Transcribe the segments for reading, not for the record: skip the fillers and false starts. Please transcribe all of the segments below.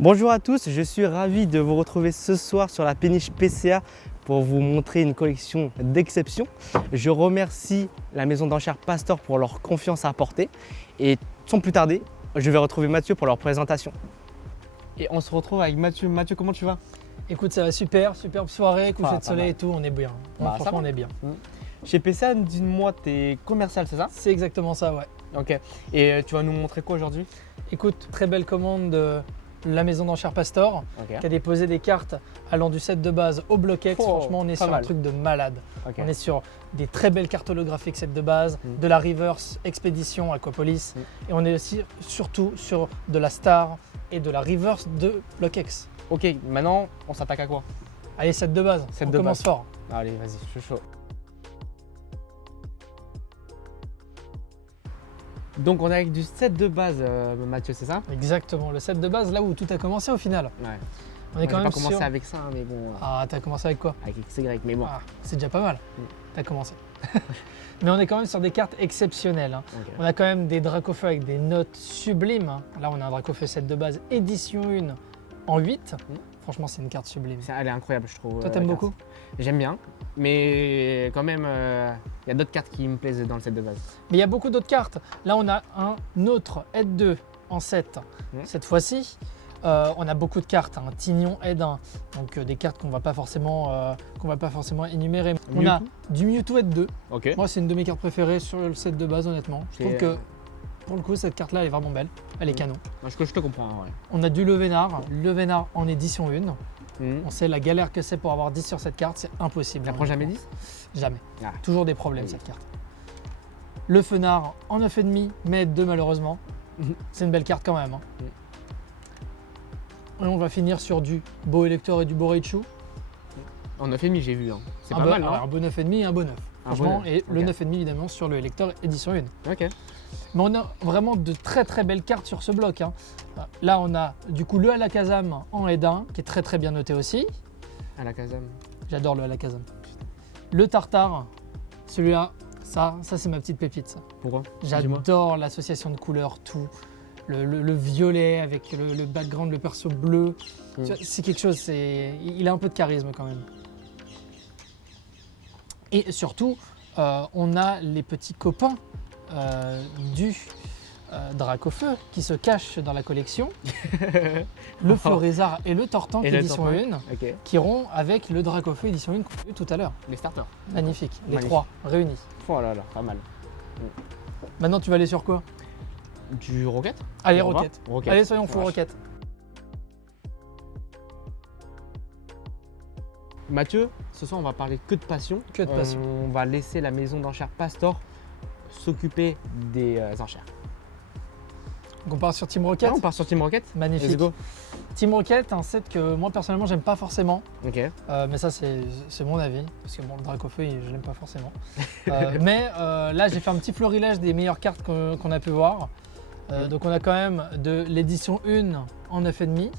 Bonjour à tous, je suis ravi de vous retrouver ce soir sur la péniche PCA pour vous montrer une collection d'exception. Je remercie la maison d'enchères Pastor pour leur confiance apportée et sans plus tarder, je vais retrouver Mathieu pour leur présentation. Et on se retrouve avec Mathieu. Mathieu, comment tu vas? Écoute, ça va super, superbe soirée, coucher de soleil mal. et tout, on est bien. Bah, Franchement, on est bien. Chez PCA, dis-moi, tu es commercial, c'est ça? C'est exactement ça, ouais. Ok. Et tu vas nous montrer quoi aujourd'hui? Écoute, très belle commande de la maison d'enchères Pastor Ok. qui a déposé des cartes allant du set de base au Block-X. Oh, Franchement, on est pas sur mal. un truc de malade. Ok. On est sur des très belles cartes holographiques set de base, de la Reverse Expedition Aquapolis et on est aussi surtout sur de la Star et de la Reverse de Block-X. Ok, maintenant on s'attaque à quoi? Allez, set de base, Set on de commence base. fort. Allez, vas-y, je suis chaud. Donc on est avec du set de base, Mathieu, c'est ça? Exactement, le set de base, là où tout a commencé au final. Ouais. On est Moi, quand j'ai même pas commencé sur... avec ça, mais bon, Ah, t'as commencé avec quoi? avec XY, mais bon. Ah, c'est déjà pas mal. T'as commencé. Mais on est quand même sur des cartes exceptionnelles. Ok. On a quand même des Dracofeu avec des notes sublimes. Là, on a un Dracofeu set de base édition 1 en 8. Franchement, c'est une carte sublime. Elle est incroyable, je trouve. Toi, t'aimes la beaucoup? carte. J'aime bien, mais quand même, il y a d'autres cartes qui me plaisent dans le set de base. Mais il y a beaucoup d'autres cartes. Là, on a un autre Aide 2 en 7 cette fois-ci. On a beaucoup de cartes, un Tignon Aide 1, donc des cartes qu'on va pas forcément énumérer. On a du Mewtwo Aide 2. Ok. Moi, c'est une de mes cartes préférées sur le set de base, honnêtement. Je trouve que pour le coup, cette carte-là, elle est vraiment belle. Elle est canon. Je te comprends, ouais. On a du Levénard en édition 1. On sait la galère que c'est pour avoir 10 sur cette carte, c'est impossible. Tu la prends jamais 10? Jamais. Ah. Toujours des problèmes, Oui. cette carte. Le Fenard en 9,5, mais Aide 2 malheureusement. C'est une belle carte quand même. Et on va finir sur du Beau Elector et du Beau Raichu. En 9,5, j'ai vu. Hein. C'est pas mal, non? Un beau 9,5 et un beau 9. Franchement, beau 9, et le ok. 9,5 évidemment sur le Elector édition 1. Ok. Mais on a vraiment de très très belles cartes sur ce bloc. Là, on a du coup le Alakazam en Aide 1, qui est très très bien noté aussi. À la Kazam. J'adore le Alakazam. Le Tartare, celui-là, ça c'est ma petite pépite. Ça. Pourquoi? Dis-moi. J'adore l'association de couleurs, tout. Le violet avec le background, le perso bleu. Tu vois, c'est quelque chose, il a un peu de charisme quand même. Et surtout, on a les petits copains du Dracofeu qui se cachent dans la collection. Le Florizard et le Tortank Et le édition 1 Tortank. Ok. qui iront avec le Dracofeu édition 1 qu'on a vu tout à l'heure. Les starters. Magnifique, les Magnifique. trois réunis. Oh là là, pas mal. Maintenant, tu vas aller sur quoi? Du Rocket? Allez, On va Rocket. Rocket. Allez, soyons fous, Vache. Rocket. Mathieu, ce soir on va parler que de passion. Que de passion. On va laisser la maison d'enchères Pastor s'occuper des enchères. Donc on part sur Team Rocket. Ah, on part sur Team Rocket? Magnifique. Let's go. Team Rocket, un set que moi personnellement j'aime pas forcément. Ok. Mais ça c'est mon avis. Parce que bon, le Dracofeu, je l'aime pas forcément. Mais là j'ai fait un petit florilège des meilleures cartes qu'on a pu voir. Donc on a quand même de l'édition 1 en 9,5.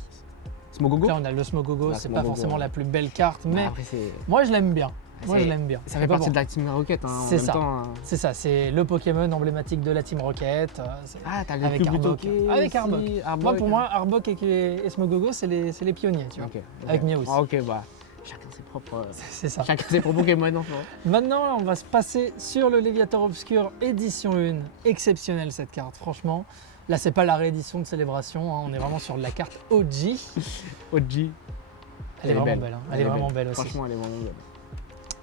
Smogogo? Là on a le Smogogo, Ah, c'est Smogogo, pas forcément ouais. la plus belle carte. Mais Après, c'est... moi je l'aime bien. Moi c'est- je l'aime bien. Ça fait partie de la Team Rocket. Hein, C'est en même ça. temps, hein. C'est ça, c'est le Pokémon emblématique de la Team Rocket. Ah, t'as le Avec cube Arbok. bloqué Avec aussi. Arbok. Arbok. Moi, pour moi, Arbok et Smogogo, c'est les pionniers, tu vois. Ok. Avec Meowth. Ah, ok, bah. Chacun ses propres. C'est ça. Chacun ses propres Pokémon, enfin. Maintenant, on va se passer sur le Léviator Obscur édition 1. Exceptionnelle cette carte, franchement. Là, c'est pas la réédition de Célébration, hein, on est vraiment sur de la carte OG. OG. Elle est vraiment belle. Hein. Elle est vraiment belle aussi. Franchement, elle est vraiment belle.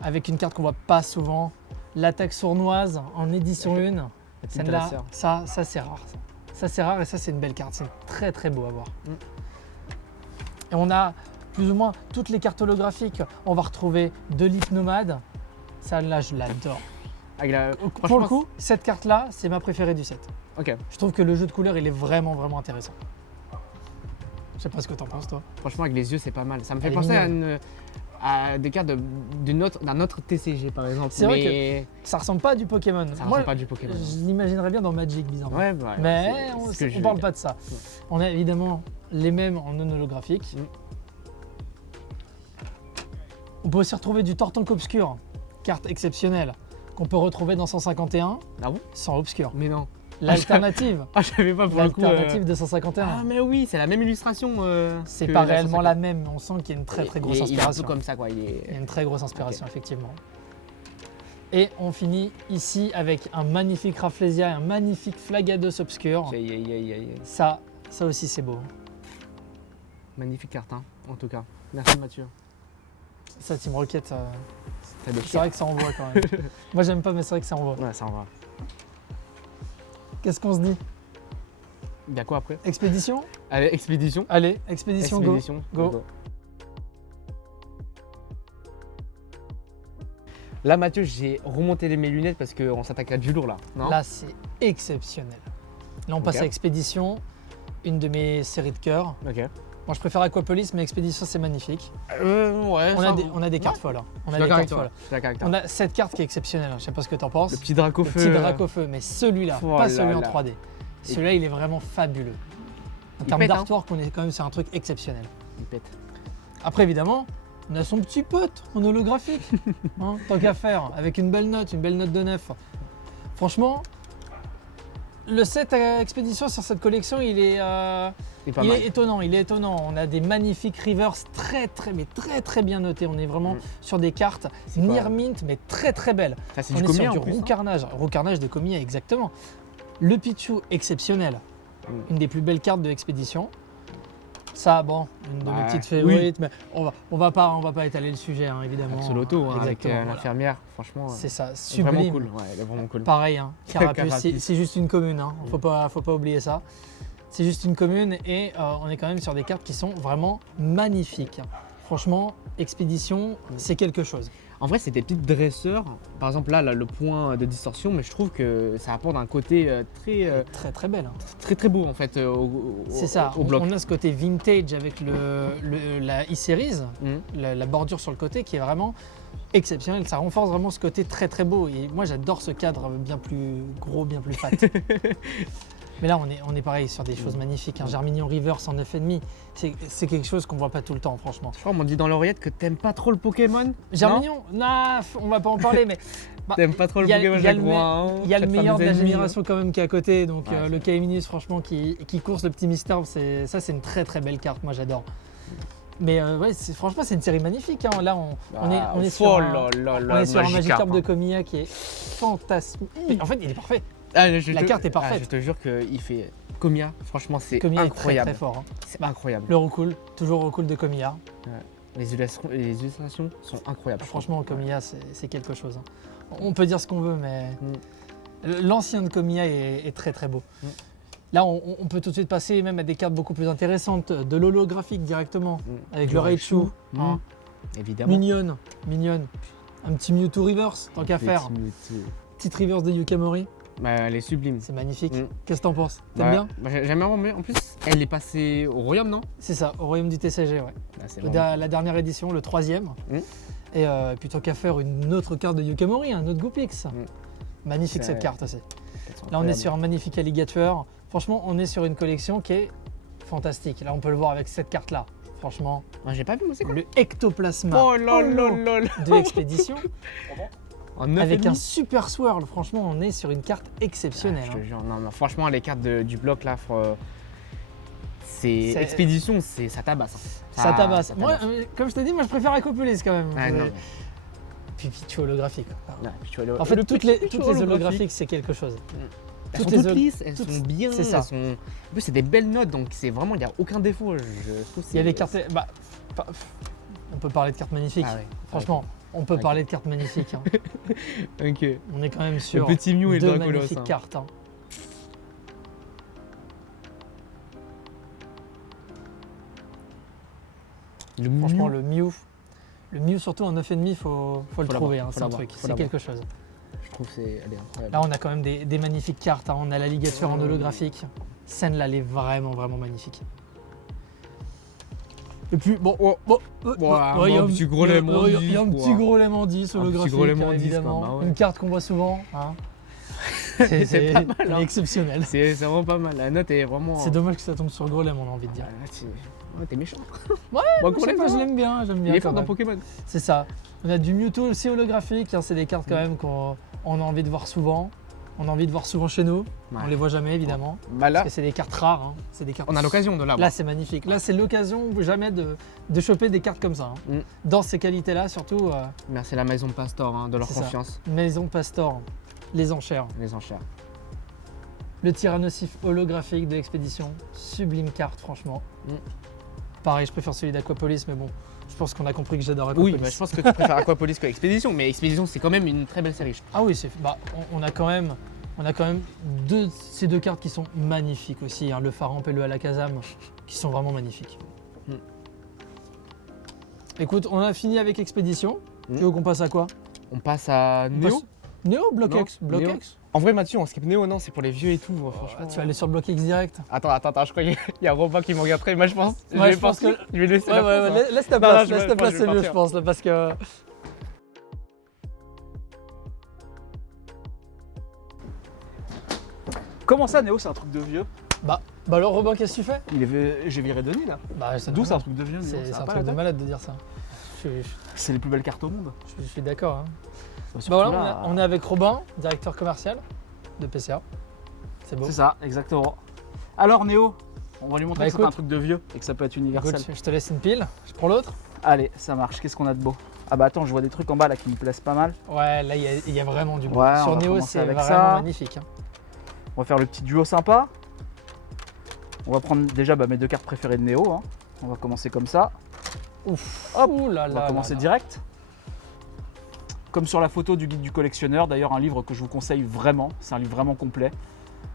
Avec une carte qu'on voit pas souvent, l'attaque sournoise en édition 1. petite Celle-là, dresseur. ça c'est rare. Ça c'est rare et ça c'est une belle carte. C'est très très beau à voir. Et on a plus ou moins toutes les cartes holographiques. On va retrouver de l'Hypnomade. Celle-là, je l'adore. Avec la... Pour franchement, le coup, cette carte-là, c'est ma préférée du set. Ok. Je trouve que le jeu de couleurs, il est vraiment vraiment intéressant. Je sais pas ce que t'en penses toi. Franchement, avec les yeux, c'est pas mal. Ça me fait Elle est penser mignonne. à des cartes d'un autre TCG, par exemple. C'est vrai mais Ça ressemble pas à du Pokémon. ça Moi, ressemble pas à du Pokémon. je l'imaginerais bien dans Magic, bizarrement. Ouais, ouais. Mais c'est on ce que je ne parle veux pas dire. de ça. On a évidemment les mêmes en non holographique. On peut aussi retrouver du Tortank Obscur, carte exceptionnelle, qu'on peut retrouver dans 151 Ah bon? sans Obscur. Mais non. L'alternative. Ah, je savais pas pour le coup. L'alternative 251. Ah, mais oui, c'est la même illustration. C'est que pas la réellement 150. la même, mais on sent qu'il y a une très grosse Il est un inspiration. peu comme ça, quoi. Il y a une très grosse inspiration, effectivement. Et on finit ici avec un magnifique Rafflesia et un magnifique Flagados Obscur. Aïe, aïe, aïe, aïe. Ça aussi, c'est beau. Magnifique carte, hein, en tout cas. Merci Mathieu. Ça, Team Rocket, Ça c'est déchire. vrai que ça envoie quand même. Moi, j'aime pas, mais c'est vrai que ça envoie. Ouais, ça en va. Qu'est-ce qu'on se dit? Il y a quoi après? Expédition? Allez, expédition. Allez, expédition, Expédition, go. Là, Mathieu, j'ai remonté mes lunettes parce qu'on s'attaque à du lourd là. Non. Là, c'est exceptionnel. Là, on passe Ok. à Expédition, une de mes séries de cœur. Ok. Moi, je préfère Aquapolis, mais Expédition, c'est magnifique. Ouais. On a des cartes folles. hein. On Je a suis des d'accord avec cartes toi. folles. Je suis d'accord avec toi. On a cette carte qui est exceptionnelle. Je sais pas ce que tu en penses. Le petit drac au Le feu. petit drac au feu, mais celui-là, Oh pas là celui en là. 3D. Celui-là, il est vraiment fabuleux. En Il termes pète, hein. d'artwork, on est quand même sur un truc exceptionnel. Il pète. Après, évidemment, on a son petit pote en holographique. Hein, tant qu'à faire, avec une belle note de 9. Franchement, le set à Expédition sur cette collection, il est C'est pas mal. il est étonnant. On a des magnifiques rivers très bien notés. On est vraiment sur des cartes C'est quoi near mint, mais très belles. Ça, c'est On du est combien sur en du plus, hein. roucarnage. Roucarnage de Komiya, exactement. Le Pichu, exceptionnel. Une des plus belles cartes de Expédition. Ça, bon, une de mes Bah, petites favorites, mais on va pas étaler le sujet, hein, évidemment. Axolotl, hein, avec Exactement, voilà. l'infirmière, franchement. C'est ça, C'est vraiment sublime. cool. Ouais, elle est vraiment cool. Pareil, hein, Carapuce, Carapuce. c'est juste une commune, hein. Faut pas oublier ça. C'est juste une commune et on est quand même sur des cartes qui sont vraiment magnifiques. Franchement, Expédition, c'est quelque chose. En vrai, c'est des petites dresseurs. Par exemple, là, le point de distorsion, mais je trouve que ça apporte un côté Très belle. hein. très beau en fait C'est ça, au bloc. on a ce côté vintage avec la e-series, Mhm. la bordure sur le côté qui est vraiment exceptionnelle. Ça renforce vraiment ce côté très beau. Et moi, j'adore ce cadre bien plus gros, bien plus fat. Mais là, on est pareil sur des choses magnifiques. Un Germignon Reverse en 9,5, c'est quelque chose qu'on voit pas tout le temps, franchement. Je crois qu'on m'a dit dans l'oreillette que t'aimes pas trop le Pokémon. Germignon, non, on va pas en parler, mais bah, T'aimes pas trop le il y a- Pokémon, il y a je le crois, me- hein, il y a le cette meilleur de la fameuse ennemie, génération quand même qui est à côté. Donc Ouais, le Kaiminus, franchement, qui course le petit Mister, c'est une très belle carte. Moi, j'adore. Mais ouais, franchement, c'est une série magnifique. hein. Là, on est sur oh un, là là là, on est sur un Magikarp, Magikarp de hein. Komiya qui est fantastique. En fait, il est parfait. La La carte est parfaite. je te jure qu'il fait Komiya, franchement, c'est Komiya est incroyable. très fort. hein. C'est incroyable. Le Roucool, toujours Roucool de Komiya. Les illustrations sont incroyables. je trouve. Franchement, Komiya, c'est quelque chose. hein. On peut dire ce qu'on veut, mais l'ancien de Komiya est très beau. Mm. Là, on peut tout de suite passer même à des cartes beaucoup plus intéressantes, de l'holographique directement, avec Du le Raichu, hein. Évidemment. mignonne. Un petit Mewtwo Reverse, tant qu'à faire. Petite Reverse de Yukamori, Bah, elle est sublime. c'est magnifique. Mm. Qu'est-ce que t'en penses? T'aimes Bah, bien? bah, J'aime bien, mais en plus, elle est passée au royaume, non? C'est ça, au royaume du TCG, ouais. Ah, c'est La dernière édition, le 3e. Mm. Et puis tant qu'à faire une autre carte de Yukamori, un autre Goopix. Magnifique C'est- cette carte aussi. Là, on est sur un magnifique alligator. Franchement, on est sur une collection qui est fantastique. Là, on peut le voir avec cette carte-là. Franchement, Ah, j'ai pas vu, moi, c'est quoi? le Ectoplasma Oh là là là là. de Expédition En 9 avec et un demi. super swirl. Franchement, on est sur une carte exceptionnelle. Ah, je te hein. jure, non, mais franchement, les cartes du bloc là, c'est C'est- expédition, ça tabasse. hein. Ça tabasse. ça Moi, tabasse. comme je t'ai dit, moi je préfère Aquapolis quand même. Ah, non, Puis Pichu holographique. mais- ouais, puis tu vois, En fait, le toutes petit les Pichu holographiques, c'est quelque chose. Elles toutes sont les toutes hol- lisses, elles toutes- sont bien, c'est ça. elles sont... En plus, c'est des belles notes, donc c'est vraiment, il n'y a aucun défaut. Je trouve Il y a des cartes. Bah, on peut parler de cartes magnifiques. Ah ouais. Franchement, on peut Ok. parler de cartes magnifiques. hein. Ok. On est quand même Le sur petit Mew et le deux Dracolos. magnifiques hein. cartes. hein. Franchement, le Mew surtout en 9,5, faut le Faut trouver. l'avoir, hein, faut c'est un l'avoir, truc, faut c'est l'avoir. quelque chose. Je trouve que elle est incroyable. Là, on a quand même des magnifiques cartes. hein. On a la ligature en holographique. Celle-là, elle est vraiment magnifique. Et puis, bon, un il y a petit gros lemon il y a un 10, petit quoi. gros lemon 10 Un petit holographique, gros lemon 10, évidemment. quoi, bah ouais. Une carte qu'on voit souvent. hein. C'est pas mal, elle est hein. exceptionnelle. C'est vraiment pas mal. La note est vraiment. C'est dommage que ça tombe sur gros lemon, on a envie de dire. Ouais, t'es méchant. Ouais, Bon, Je sais pas, je l'aime bien. Il est quand fort dans même. Pokémon. C'est ça. On a du Mewtwo aussi holographique. hein. C'est des cartes quand même qu'on a envie de voir souvent. On a envie de voir souvent chez nous. Ouais. On les voit jamais évidemment. Bah là, Parce que c'est des cartes rares. Hein. C'est des cartes... on a l'occasion de l'avoir. Là, c'est magnifique. Là, c'est l'occasion jamais de choper des cartes comme ça. Hein. Dans ces qualités-là, surtout. Merci la maison Pastor de leur C'est ça. confiance. Maison Pastor, les enchères. Les enchères. Le tyrannosif holographique de l'expédition. Sublime carte, franchement. Pareil, je préfère celui d'Aquapolis, mais bon, je pense qu'on a compris que j'adore Aquapolis. Oui, bah, je pense que tu préfères Aquapolis que Expédition, mais Expédition c'est quand même une très belle série. Ah oui, on a quand même ces deux cartes qui sont magnifiques aussi, hein, le Pharamp et le Alakazam, qui sont vraiment magnifiques. Écoute, on a fini avec Expédition. Tu veux qu'on passe à quoi? On passe à On Néo. passe- Néo, Bloc Non, X, Bloc Néo. X. En vrai Mathieu, on skip Néo, non, c'est pour les vieux et tout. Franchement. Ah, tu vas aller sur le Bloc X direct. Attends, je crois qu'il y a Robin qui me regarde très mal, je pense. Ouais, je pense que- Je vais laisser Ouais, la place, hein. laisse ta Non, place, non, laisse ta place, je c'est vais mieux, je partir. pense, là, parce que. Comment ça, Néo, c'est un truc de vieux? Bah alors, Robin, qu'est-ce que tu fais? J'ai viré Denis là. Bah, D'où c'est un truc de vieux, Néo? C'est Ça un va pas, truc de la tête malade de dire ça. C'est les plus belles cartes au monde. Je suis d'accord. Hein. Bah, surtout Bah voilà, là, on est avec Robin, directeur commercial de PCA. C'est beau. C'est ça, exactement. Alors, Néo, on va lui montrer Bah, que c'est pas un écoute. truc de vieux et que ça peut être universel. Écoute, je te laisse une pile, je prends l'autre. Allez, ça marche. Qu'est-ce qu'on a de beau? Ah bah attends, je vois des trucs en bas là qui me plaisent pas mal. Ouais, là, il y a vraiment du beau. Ouais, on Sur va Néo, commencer c'est avec vraiment ça. magnifique. Hein. On va faire le petit duo sympa. On va prendre déjà mes deux cartes préférées de Néo. Hein. On va commencer comme ça. Ouf. Hop, Ouh là On va là commencer là là. direct. Comme sur la photo du guide du collectionneur, d'ailleurs un livre que je vous conseille vraiment, c'est un livre vraiment complet.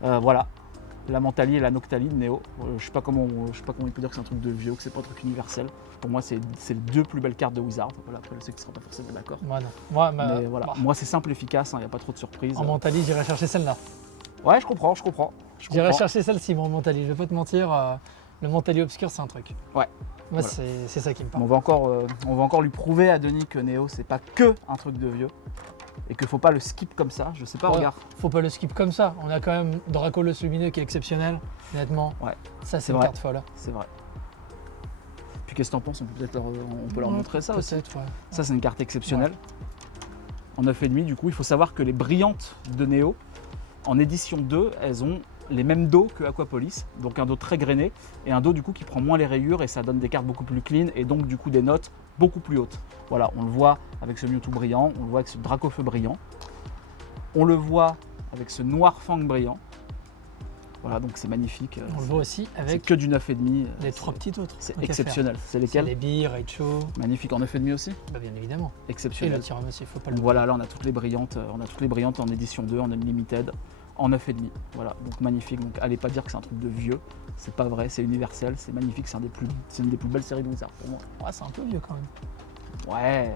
Voilà, la Mentali et la Noctali de Néo. Je sais pas comment il peut dire que c'est un truc de vieux, que c'est pas un truc universel. Pour moi, c'est les deux plus belles cartes de Wizard. Voilà, après, je sais que tu seras pas forcément d'accord. Moi, non. Moi, Mais voilà, bah, moi c'est simple, efficace, il n'y a pas trop de surprises. en Mentali, j'irai chercher celle-là. Ouais, je comprends. J'irai chercher celle-ci, moi, en Mentali. Je vais pas te mentir, le Mentali obscur, c'est un truc. Ouais. Moi, Voilà. c'est ça qui me On parle. va encore lui prouver à Denis que Néo, c'est pas que un truc de vieux. Et qu'il faut pas le skip comme ça. Je sais pas, Ouais. regarde. Faut pas le skip comme ça. On a quand même Dracolos lumineux qui est exceptionnel, honnêtement. Ouais, Ça, c'est c'est une vrai. carte folle. C'est vrai. Puis qu'est-ce que t'en penses? On peut leur montrer ça aussi. Peut-être, ouais. Ça, c'est une carte exceptionnelle. En 9,5, du coup, il faut savoir que les brillantes de Néo, en édition 2, elles ont les mêmes dos que Aquapolis, donc un dos très grainé et un dos du coup qui prend moins les rayures et ça donne des cartes beaucoup plus clean et donc du coup des notes beaucoup plus hautes. Voilà, on le voit avec ce Mewtwo brillant, on le voit avec ce Dracofeu brillant, on le voit avec ce Noir Fang brillant. Voilà, donc c'est magnifique. On le voit aussi C'est avec que du 9,5. les trois petites autres. C'est tant qu'à exceptionnel. C'est faire. C'est lesquels? les billes, Raicho, Magnifique en 9,5 aussi. bah, bien évidemment. Et Exceptionnel. le Tyrannosif, faut pas le Donc voilà, là on a toutes les brillantes, en édition 2, en unlimited, en 9,5. Voilà, donc magnifique. Donc allez pas dire que c'est un truc de vieux, c'est pas vrai, c'est universel, c'est magnifique, c'est une des plus belles séries de Wizard pour moi. Ouais, c'est un peu vieux quand même. Ouais.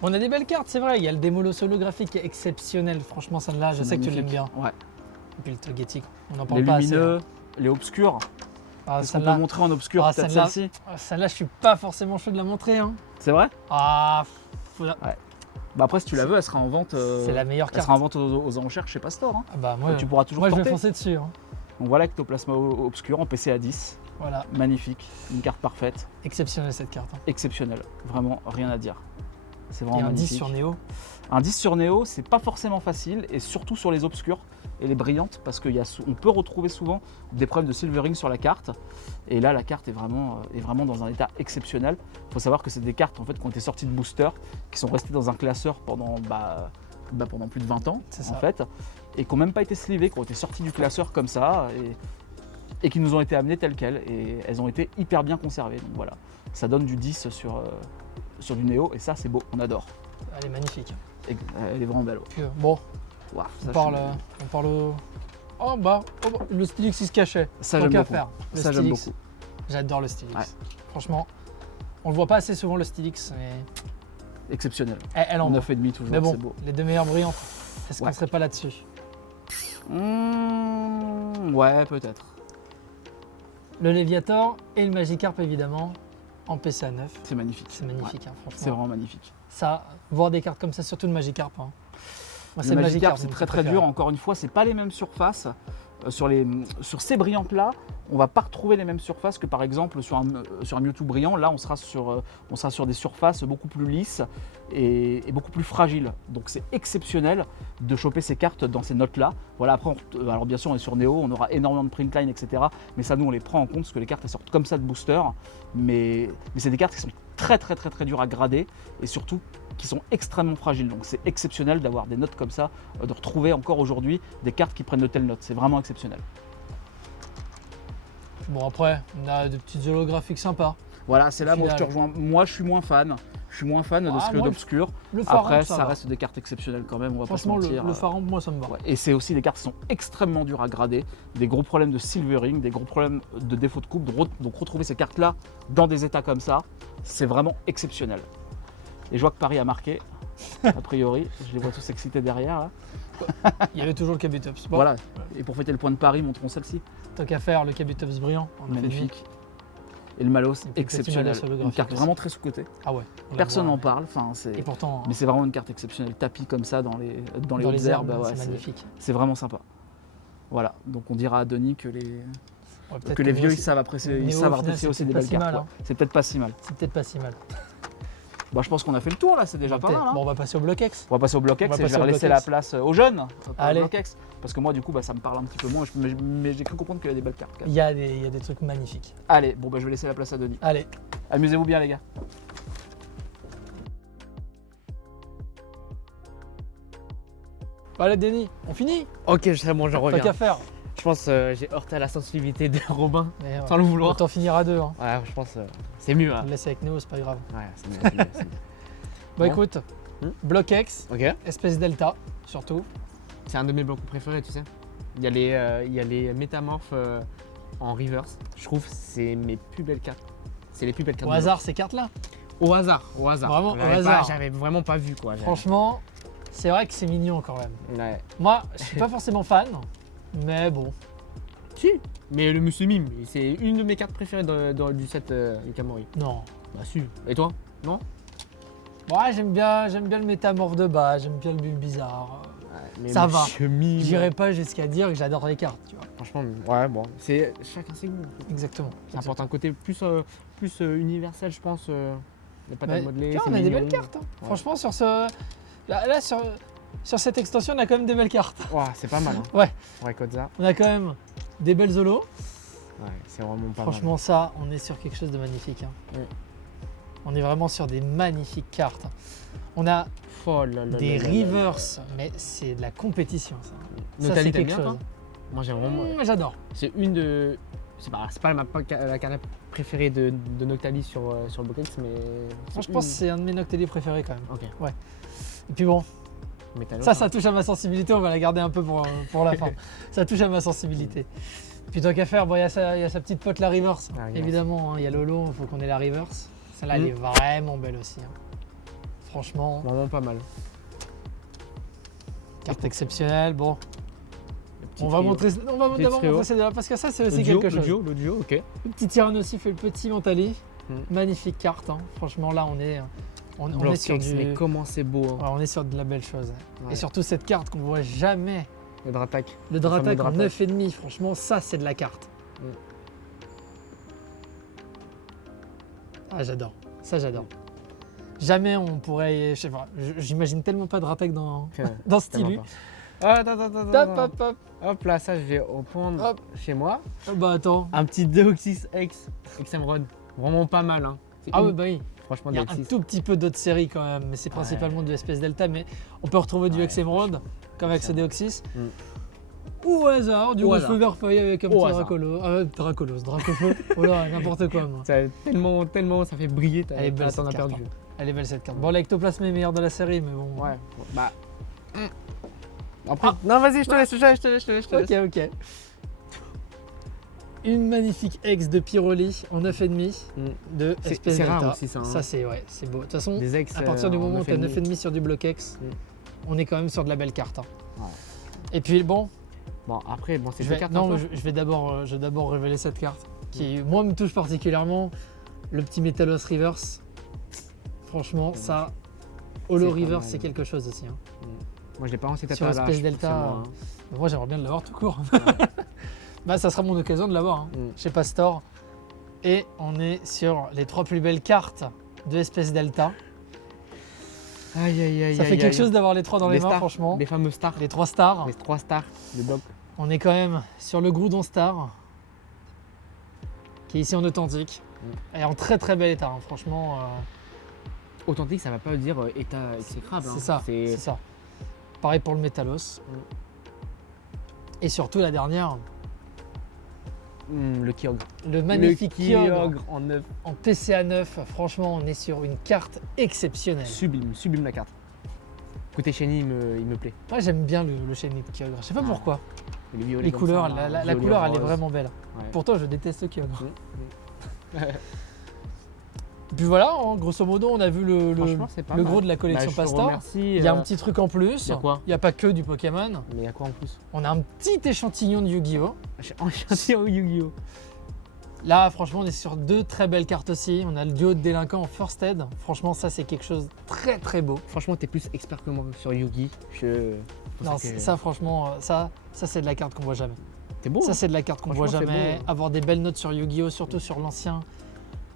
On a des belles cartes, c'est vrai. Il y a le Démolos holographique qui est exceptionnel. Franchement, celle-là, je C'est sais que tu magnifique. l'aimes bien. Ouais. Et puis le Togetic, on en Les parle pas assez. lumineux, hein. les obscurs. Ah, Est-ce qu'on peut celle-là, montrer en obscur Ah, peut-être celle-là. celle-ci? celle-là, je suis pas forcément chaud de la montrer. Hein. C'est vrai? Ah, Bah après si tu la veux, elle sera en vente. c'est la meilleure Elle carte. sera en vente aux enchères chez Pastor. Hein. Ah bah, moi, Tu pourras toujours moi je vais porter. foncer dessus. Hein. Donc voilà Ectoplasma obscur en PCA 10. Voilà, Magnifique, une carte parfaite, exceptionnelle cette carte. Hein. exceptionnelle. Vraiment rien à dire. C'est Et vraiment un 10 magnifique. sur Néo. Un 10 sur Néo, c'est pas forcément facile, et surtout sur les obscurs et les brillantes, parce qu'on peut retrouver souvent des problèmes de silvering sur la carte. Et là, la carte est vraiment dans un état exceptionnel. Il faut savoir que c'est des cartes en fait, qui ont été sorties de booster, qui sont restées dans un classeur pendant plus de 20 ans, C'est en ça. fait, et qui n'ont même pas été slivées, qui ont été sorties du classeur comme ça, et qui nous ont été amenées telles quelles. Et elles ont été hyper bien conservées. Donc voilà, ça donne du 10 sur du Néo, et ça, c'est beau, on adore. Elle est magnifique. Et, elle est vraiment belle. Puis, bon, Waouh, on ça, parle, je- on parle au... Oh bah, le Stylix il se cachait. Ça, Tant j'aime qu'à beaucoup. faire. Le Ça, j'aime Stylix. beaucoup. J'adore le Stylix. Ouais. Franchement, on le voit pas assez souvent le Stylix, mais Exceptionnel. elle en vaut. 9,5 toujours, Mais bon, c'est beau. les deux meilleures brillantes, est-ce qu'on Ouais. serait pas là-dessus? Ouais, peut-être. Le Léviator et le Magikarp évidemment, en PCA 9. C'est magnifique. C'est magnifique, Ouais, hein, franchement. c'est vraiment magnifique. Ça, voir des cartes comme ça, surtout le Magikarp. Hein. Moi, Le Magikarp, c'est mon très petit très dur. préféré. Encore une fois, c'est pas les mêmes surfaces. Sur ces brillantes-là, on va pas retrouver les mêmes surfaces que par exemple sur un Mewtwo brillant. Là, on sera sur des surfaces beaucoup plus lisses et beaucoup plus fragiles. Donc c'est exceptionnel de choper ces cartes dans ces notes-là. Voilà, après, alors bien sûr, on est sur Néo, on aura énormément de print line, etc. Mais ça, nous, on les prend en compte parce que les cartes, elles sortent comme ça de booster. Mais c'est des cartes qui sont très dures à grader et surtout qui sont extrêmement fragiles. Donc c'est exceptionnel d'avoir des notes comme ça, de retrouver encore aujourd'hui des cartes qui prennent de telles notes. C'est vraiment exceptionnel. Bon, après, on a des petites holographiques sympas. Voilà, c'est là où je te Final. rejoins. Moi, je suis moins fan. Je suis moins fan de ce moi, d'obscur. Le Pharaon, Après, ça ça va. reste des cartes exceptionnelles quand même, on va pas se Franchement, mentir. le Pharaon, moi, ça me va. Ouais. Et c'est aussi des cartes qui sont extrêmement dures à grader, des gros problèmes de silvering, des gros problèmes de défaut de coupe. Donc retrouver ces cartes-là dans des états comme ça, c'est vraiment exceptionnel. Et je vois que Paris a marqué, a priori. Je les vois tous excités derrière. Là. Il y avait toujours le Kabutops. Bon, Voilà. Et pour fêter le point de Paris, montrons celle-ci. tant qu'à faire, le Kabutops brillant. On a fait Magnifique. Et le Malos, Et puis, exceptionnel. petit Malos Une holographique carte aussi. vraiment très sous-cotée. Ah ouais. on la Personne voit, n'en parle. Enfin, Et pourtant, mais c'est vraiment une carte exceptionnelle. Tapis comme ça dans les dans hautes les herbes, ouais, c'est magnifique. c'est vraiment sympa. Voilà. Donc on dira à Denis que les, Ouais, peut-être que les vieux, Néo, ils savent apprécier, Néo, ils au savent final, apprécier c'est aussi des peut-être belles pas si cartes. mal, Ouais. C'est peut-être pas si mal. c'est peut-être pas si mal. Bon, je pense qu'on a fait le tour là, c'est déjà pas Peut-être. mal. Hein. Bon, on va passer au bloc X. On va passer au bloc On X va et je passer vais au bloc laisser la X. place aux jeunes pour le Allez. bloc X. Parce que moi, du coup, ça me parle un petit peu moins. Mais j'ai cru comprendre qu'il y a des belles cartes. Quand même. Il y a des trucs magnifiques. Allez, bon, bah, je vais laisser la place à Denis. Allez, Amusez-vous bien, les gars. allez Denis, on finit. Ok, c'est bon, je Tant reviens. qu'à faire. Je pense j'ai heurté à la sensibilité de Robin, Mais, sans le vouloir. autant finir à deux. Hein. Ouais, je pense c'est mieux. On Hein. le laisse avec Néo, c'est pas grave. Ouais, c'est mieux, c'est mieux, c'est mieux. Bah Bon. écoute, Hmm. bloc X, Ok. espèce delta, surtout. C'est un de mes blocs préférés, tu sais. Il y a les métamorphes en reverse. Je trouve que c'est mes plus belles cartes. C'est les plus belles cartes. Au du hasard, ces cartes-là. bloc. Au hasard, au hasard. Vraiment, au J'avais pas- hasard. J'avais vraiment pas vu quoi. Franchement, c'est vrai que c'est mignon quand même. Ouais. Moi, je suis pas forcément fan, mais bon. Si. Mais le Monsieur Mime, c'est une de mes cartes préférées du set Ikamori. Non. Bah si. Et toi? Non? Ouais, j'aime bien le métamorphe de base, j'aime bien le Bulbizarre. Mais Ça va. Monsieur Mime. J'irai pas jusqu'à dire que j'adore les cartes, tu vois. Franchement, ouais, bon. C'est chacun ses goûts. Exactement. Ça apporte un côté plus universel, je pense. Les Bah, patates modelées. tiens, c'est on a des mignon. belles cartes. Hein. Ouais. Franchement, sur cette extension, on a quand même des belles cartes. Ouais, c'est pas mal. Hein. Ouais. Ouais, Kodza. On a quand même des belles holos. Ouais, c'est vraiment pas Franchement, ça, on est sur quelque chose de magnifique. Hein. Ouais. On est vraiment sur des magnifiques cartes. On a mal. Oh là là des là là là. reverse, mais c'est de la compétition, ça. Ça, Notali, c'est t'aimes quelque bien, chose. toi Moi, j'aime vraiment. Moi, j'adore. C'est une de. C'est pas la carte préférée de Noctali sur le Bokex, mais. Moi, je pense que c'est un de mes Noctali préférés quand même. Ok. Et puis bon, Métallo, ça touche à ma sensibilité, on va la garder un peu pour la fin. Ça touche à ma sensibilité. Puis tant qu'à faire, bon, il y a sa petite pote la reverse. La reverse. Évidemment, hein, il y a Lolo, il faut qu'on ait la reverse. Celle-là, elle est vraiment belle aussi. Hein. Franchement, Vraiment pas mal. carte exceptionnelle. Bon, Le petit on va trio. d'abord trio. montrer celle-là parce que ça, c'est Le aussi duo, quelque chose. le duo, ok. Le petit Tyrannossi fait le petit Mentali. Mm. Magnifique carte. Hein. Franchement, là, on est Block sur X, du... mais comment c'est beau. Hein. Ouais, on est sur de la belle chose. Ouais. Et surtout cette carte qu'on voit jamais. Le Dratak. Le fameux Dratak en Dratak. 9,5, franchement, ça c'est de la carte. Mm. Ah, j'adore. Ça, j'adore. Jamais on pourrait. Je sais pas, j'imagine tellement pas Dratak dans ce style. Tellement pas. Attends. Hop, hop, hop. Hop là, ça je vais reprendre Hop. chez moi. Ah, bah attends. Un petit Deoxys X Emerald. Vraiment pas mal. Hein. C'est Ah, une- ouais, bah oui. Franchement, Il y a un Deoxys. tout petit peu d'autres séries quand même, mais c'est principalement du Espèce Delta. Mais on peut retrouver du Ouais, Emerald, comme avec ce franchement. Deoxys. Mm. Ou au hasard, du Au rouge hasard. feu vert feuille avec un Au petit hasard. Dracolos, Dracofeu. Oh là, n'importe quoi, moi. Ça, tellement, ça fait briller. Elle est belle, t'en as cette carte, perdu. Elle est belle cette carte. Bon, l'ectoplasme est meilleur de la série, mais bon. Ouais. Bah. Après. Non, vas-y, je te laisse, je te laisse. Ok. Une magnifique ex de Pyroli en 9,5 de C'est- Espèce c'est Delta. rare aussi, ça, hein. Ça, c'est beau. De toute façon, Des ex. à partir du en moment où tu as 9,5. 9,5 sur du bloc X, Mm. on est quand même sur de la belle carte. Hein. Ouais. Et puis bon, Bon, après, bon, c'est je deux vais, cartes. non, un peu. je vais d'abord révéler cette carte qui, moi, me touche particulièrement. Le petit Metalos Reverse. Franchement, ça, Holo C'est pas Reverse, mal. c'est quelque chose aussi. Hein. Moi, je l'ai pas en cet Sur état-là. Espèce je- Delta, forcément, hein. Moi, j'aimerais bien l'avoir tout court. Bah, ça sera mon occasion de l'avoir hein, chez Pastor. Et on est sur les 3 plus belles cartes de Espèce Delta. Aïe, aïe, aïe. Ça fait quelque chose d'avoir les 3 dans les mains, stars, franchement. Les fameux stars. Les 3 stars. Les 3 stars de Doc. On est quand même sur le Groudon Star, qui est ici en authentique. Et en très très bel état, hein, franchement. Authentique, ça va pas dire état exécrable. C'est ça, c'est ça. Pareil pour le Métalos. Et surtout la dernière, le Kyogre. le magnifique Kyogre en 9. en PCA 9. Franchement, on est sur une carte exceptionnelle. Sublime, sublime la carte. Côté shiny, il me plaît. Moi, j'aime bien le shiny de Kyogre. Je sais pas pourquoi. Les Couleurs, ça, la violet, couleur, elle est rose. vraiment belle. Ouais. Pourtant, je déteste le Kyogre. Puis voilà, hein, grosso modo, on a vu Franchement, c'est pas le mal. gros de la collection Je te Pastor. remercie, Il y a un petit truc en plus. il y a quoi Il n'y a pas que du Pokémon. Mais il y a quoi en plus? On a un petit échantillon de Yu-Gi-Oh! Enchanté au Yu-Gi-Oh! Là, franchement, on est sur 2 très belles cartes aussi. On a le duo de délinquants en First Aid. Franchement, ça, c'est quelque chose de très très beau. Franchement, t'es plus expert que moi sur Yu-Gi. Non, ça, franchement, ça c'est de la carte qu'on voit jamais. T'es beau. Ça, hein. c'est de la carte qu'on voit Franchement, c'est jamais. beau. Avoir des belles notes sur Yu-Gi-Oh! Surtout sur l'ancien.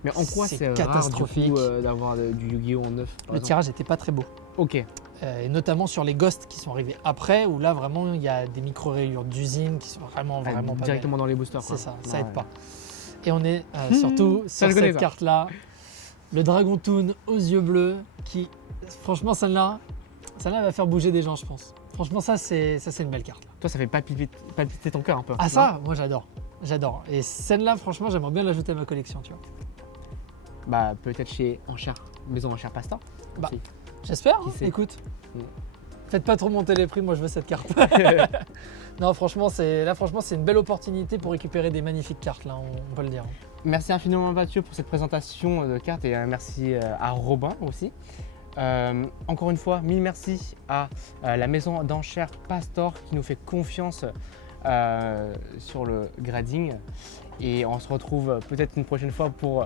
Mais en quoi c'est c'est rare, catastrophique. du coup, d'avoir du Yu-Gi-Oh! En 9 Le tirage n'était pas très beau. Ok. Et notamment sur les Ghosts qui sont arrivés après, où là, vraiment, il y a des micro-rayures d'usine qui sont vraiment pas directement belles. dans les boosters. C'est quoi. ça Ouais. aide pas. Et on est surtout ça, sur je connais cette ça. carte-là, le Dragon Toon aux yeux bleus, qui, franchement, celle-là va faire bouger des gens, je pense. Franchement, ça, c'est une belle carte. Toi, ça fait palpiter ton cœur un peu. Ah non? ça, moi j'adore. J'adore. Et celle-là, franchement, j'aimerais bien l'ajouter à ma collection, tu vois. Bah, peut-être chez Maison Enchère Pastor. Bah, aussi. J'espère, Qui hein, sait écoute. Mm. Faites pas trop monter les prix, moi je veux cette carte. Non, franchement, c'est une belle opportunité pour récupérer des magnifiques cartes, là, on peut le dire. Merci infiniment Mathieu pour cette présentation de cartes et merci à Robin aussi. Encore une fois, mille merci à la maison d'enchères Pastor qui nous fait confiance sur le grading et on se retrouve peut-être une prochaine fois pour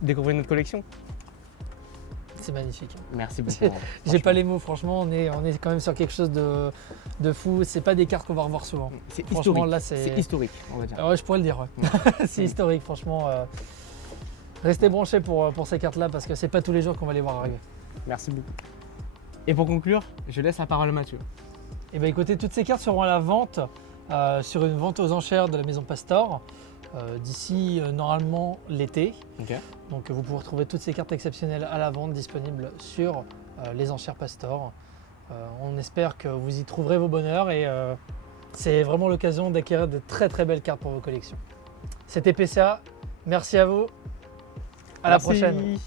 découvrir notre collection. C'est magnifique. Merci beaucoup. J'ai pas les mots, franchement, on est quand même sur quelque chose de fou. C'est pas des cartes qu'on va revoir souvent. C'est Franchement, historique. là, C'est historique, on va dire. Ouais, je pourrais le dire. Ouais. C'est historique, franchement. Restez branchés pour ces cartes-là parce que c'est pas tous les jours qu'on va les voir arriver. Merci beaucoup. Et pour conclure, je laisse la parole à Mathieu. Et bien écoutez, toutes ces cartes seront à la vente sur une vente aux enchères de la maison Pastor d'ici normalement l'été. Ok. Donc vous pourrez retrouver toutes ces cartes exceptionnelles à la vente disponibles sur les enchères Pastor. On espère que vous y trouverez vos bonheurs et c'est vraiment l'occasion d'acquérir de très très belles cartes pour vos collections. C'était PCA, merci à vous, à la prochaine.